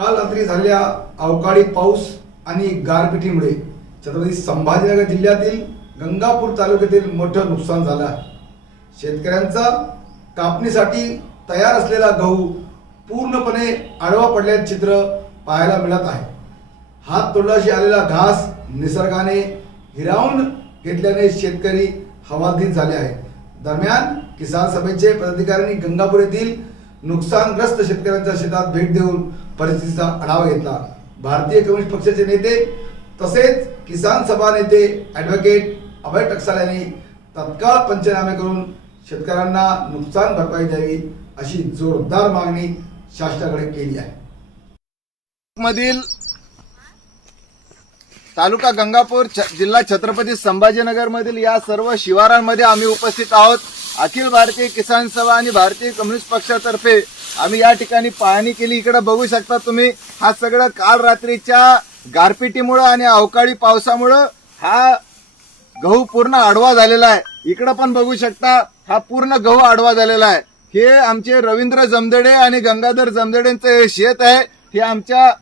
काल रात्री झालेल्या अवकाळी पाऊस आणि गारपिटीमुळे छत्रपती संभाजीनगर जिल्ह्यातील गंगापूर तालुक्यातील मोठं नुकसान झालं आहे। शेतकऱ्यांचा कापणीसाठी तयार असलेला गहू पूर्णपणे आडवा पडल्याचे चित्र पाहायला मिळत आहे। हात तोंडाशी आलेला घास निसर्गाने हिरावून घेतल्याने शेतकरी हवालदिल झाले आहे। दरम्यान किसान सभेचे पदाधिकाऱ्यांनी गंगापूर येथील नुकसानग्रस्त शेतकऱ्यांच्या शेतात भेट देऊन परिस्थितीचा आढावा घेतला। भारतीय कम्युनिस्ट पक्षाचे नेते तसेच किसान सभा नेते ॲडव्होकेट अभय टकसाल यांनी तत्काळ पंचनामे करून शेतकऱ्यांना नुकसान भरपाई द्यावी अशी जोरदार मागणी शासनाकडे केली आहे। मधील तालुका गंगापूर जिल्हा छत्रपती संभाजीनगर मधील या सर्व शिवारांमध्ये आम्ही उपस्थित आहोत। अखिल भारतीय किसान सभा आणि भारतीय कम्युनिस्ट पक्षातर्फे आम्ही या ठिकाणी पाहणी केली। इकडे बघू शकता तुम्ही, हा सगळं काल रात्रीच्या गारपिटीमुळे आणि अवकाळी पावसामुळे हा गहू पूर्ण आडवा झालेला आहे। इकडे पण बघू शकता, हा पूर्ण गहू आडवा झालेला आहे। हे आमचे रवींद्र जमदडे आणि गंगाधर जमदडेंचं शेत आहे। हे आमच्या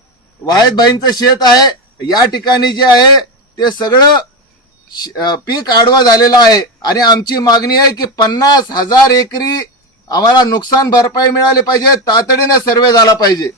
वाहेदभाईंचं शेत आहे। या ठिकाणी जे आहे ते सगळं पीक आडवा झालेला आहे आणि आमची मागणी आहे की 50,000 एकरी आम्हाला नुकसान भरपाई मिळाली पाहिजे। तातडीने सर्वे झाला पाहिजे।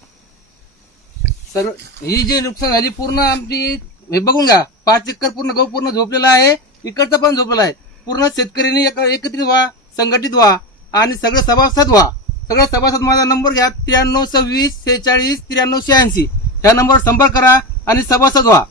सर, ही जी नुकसान झाली पूर्ण आमची हे बघून घ्या, 5 एकर पूर्ण गहू पूर्ण झोपलेला आहे, इकडचं पण झोपलेला आहे। पूर्ण शेतकऱ्यांनी एकत्रित व्हा, संघटित व्हा आणि सगळे सभासद व्हा। सगळे सभासद माझा नंबर घ्या, 9326 46 9386 ह्या नंबरवर संपर्क करा आणि सभासद व्हा।